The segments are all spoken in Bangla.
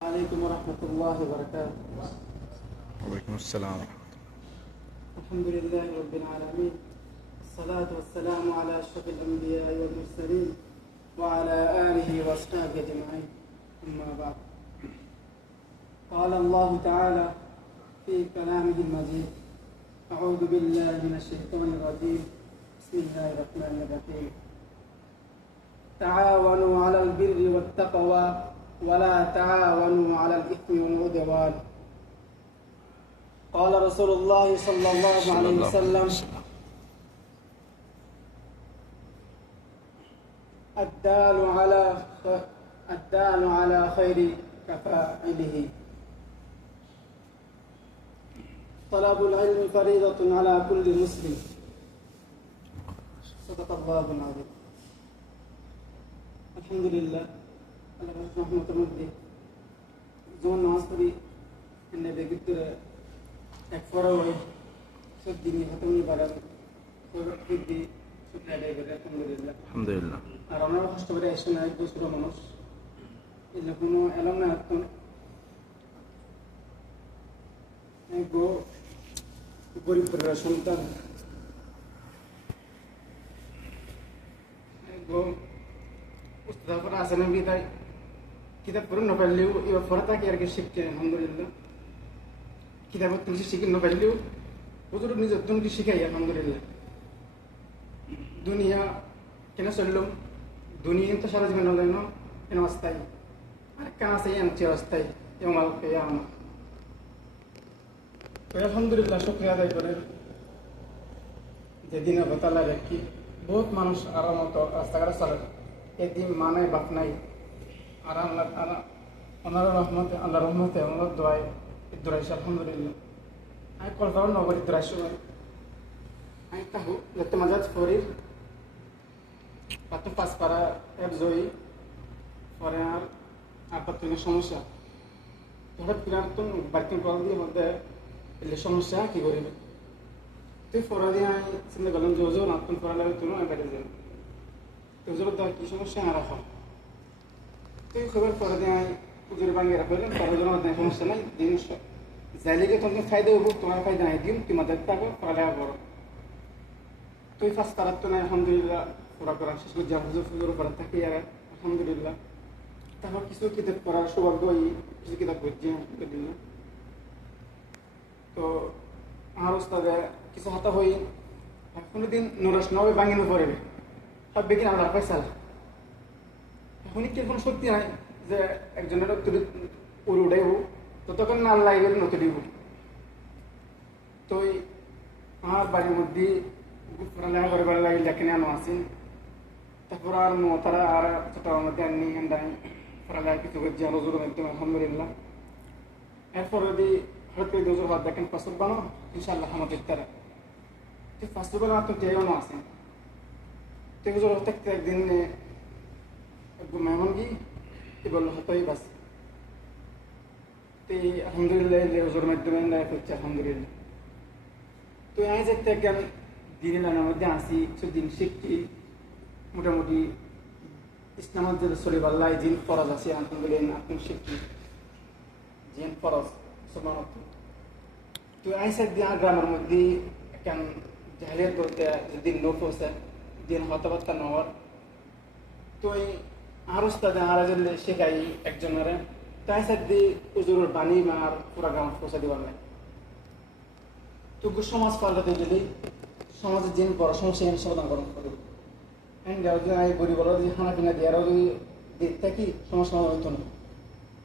عليكم ورحمة الله وبركاته. وعليكم السلام. الحمد لله رب العالمين، الصلاة والسلام على أشرف الأنبياء والمرسلين وعلى آله وأصحابه أجمعين، أما بعد. قال الله تعالى في كلامه المجيد: أعوذ بالله من الشيطان الرجيم، بسم الله الرحمن الرحيم. تعاونوا على البر والتقوى ولا تعاونوا على الإثم والعدوان. قال رسول الله صلى الله عليه وسلم: الدال على خير كفاعله. طلب العلم فريضة على كل مسلم. صدق الله العظيم. الحمد لله আল্লাহ রহমতের মধ্যে যখন নামাজ পড়ি এনে বেগির করে এক ফরা হয় সদ্দিনী হাতমনি বাড়ান ফিরদি শুক্রিয়া আদায় করে আলহামদুলিল্লাহ। আর আমরা কষ্ট করে এসে না এক বছর মানুষ এলে কোনো এলাম না এখন গরিব পরিবার সন্তান তারপরে আসে না বিদায় কিতাব পড়ে না পারলেও এবার পড়া থাকি আর কি শিখছে আলহামদুলিল্লাহ। কিতাব তুমি শিখে না পারলেও প্রচুর নিজের তুমি শিখাই আলহামদুলিল্লাহ। দুনিয়া কেন চললাম দুনিয়া তো সারা জীবন হলো না কেন অস্থায়ী আর কেন আছে আনছে অস্থায়ী এবং আমার আলহামদুলিল্লাহ শুক্রিয়া আদায় করে যেদিন হতালা রাখি বহুত মানুষ আরাম মতো রাস্তাঘাটে চলে এদিন মানে বাপ নাই আর আল্লাহ রহমতে আমার দোয়াই দোয়াইছে আলহামদুলিল্লাহ। আমি কলকাতা নগরী দোয়াই সময় আমি তাহু যাতে মাজাজ ফরির পাত্র পাঁচ পাড়া এক জয়ী পরে আর আপাতত সমস্যা হঠাৎ কিনার তো বাড়িতে কল দিয়ে মধ্যে এলে সমস্যা কি করিবে তুই ফরা দিয়ে আমি চিন্তা করলাম যে ওজন আত্ম ফরা লাগে তুলো আমি বেড়ে যাই ওজনের দেওয়া কি সমস্যা আর রাখা তুই খবর পরে দিয়ে আমি পুজোর বাঙ্গিয়ে রাখলাম তার ওজনের সমস্যা নাই দিন যাইলে তোমাকে ফায়দা হবো তোমার ফায়দা নাই দিন তুই মাথায় থাকো পড়ালেখা করো তুই ফার্স্ট তারার তো নাই আলহামদুলিল্লাহ পড়া করার শেষ করে যা হুজুর ফুজুর পড়া থাকি আর আলহামদুলিল্লাহ। তারপর কিছু কিতাব পড়ার সৌভাগ্য কিছু কিতাব পড়ছি আলহামদুলিল্লাহ। তো আমার ওস্তাদে কিছু হাতা হই কোনোদিন নরাস নবে ভাঙিনো পড়ে সব বেগিন আমরা পয়সা এখন কি কোনো সত্যি নাই যে একজনের উড়ে উঠাইব ততক্ষণ না আল্লাহ গেলে নতুন দিব। তো আমার বাড়ির মধ্যে পড়ালেখা করে বেড়া লাগে লেখেনে আনো আসেন তারপর আর তারা আর চট্টগ্রামের মধ্যে আনি হেন্দাই পড়ালেখা কিছু করছি আলোচনা একদম আলহামদুলিল্লাহ। এরপর যদি হঠাৎ করে দুজোর হাত দেখেন ফাঁসুর বানো ইনশাআল্লাহ আমাদের তারা ফাঁসুর বানো তো যেও আসেন তো হুজুর থাকতে একদিন মেহমান গিয়ে কি বললো হতই বাস তো আলহামদুলিল্লাহ হুজুর মাধ্যমে করছে আলহামদুলিল্লাহ। তো আমি দেখতে একজন দিনের লাইনের মধ্যে আসি কিছু দিন শিখছি মোটামুটি ইসলামের যে শরীফ আল্লাহ জিন ফরজ আছে আলহামদুলিল্লাহ আপনি শিখছি জিন ফরজ সমান তো আমি দিন গ্রামের মধ্যে কেন জাহিলিয়াত বলতে দিন লোক হচ্ছে দিন হতাবার্তা নেওয়ার তো আর উস্তাদে আর শেখাই একজনের তাই সাথে উজুরের বাণী আর পুরা গ্রাম পৌঁছা দেওয়ার নাই। তো সমাজ পাল্টাতে গেলে সমাজের যে বড় সমস্যা আমি সমাধান গ্রহণ করব গরিব যদি খানা পিনা দিয়ে আরও যদি দিতে থাকি সমস্যা হইতো না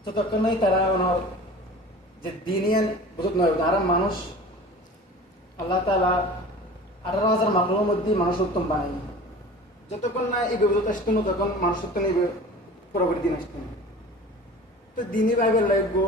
যতক্ষণ নাই তারা ওনার যে দিনিয়ান বুঝত নয় আর মানুষ আল্লাহ তালা 18,000 মানুষের মধ্যে মানুষ উত্তম বানাই যতক্ষণ না এই বিপদ আসতো না তখন মানুষ উত্তম এই পুরোপুরি দিন আসতো না। তো দিনই বাইবেল লাগবো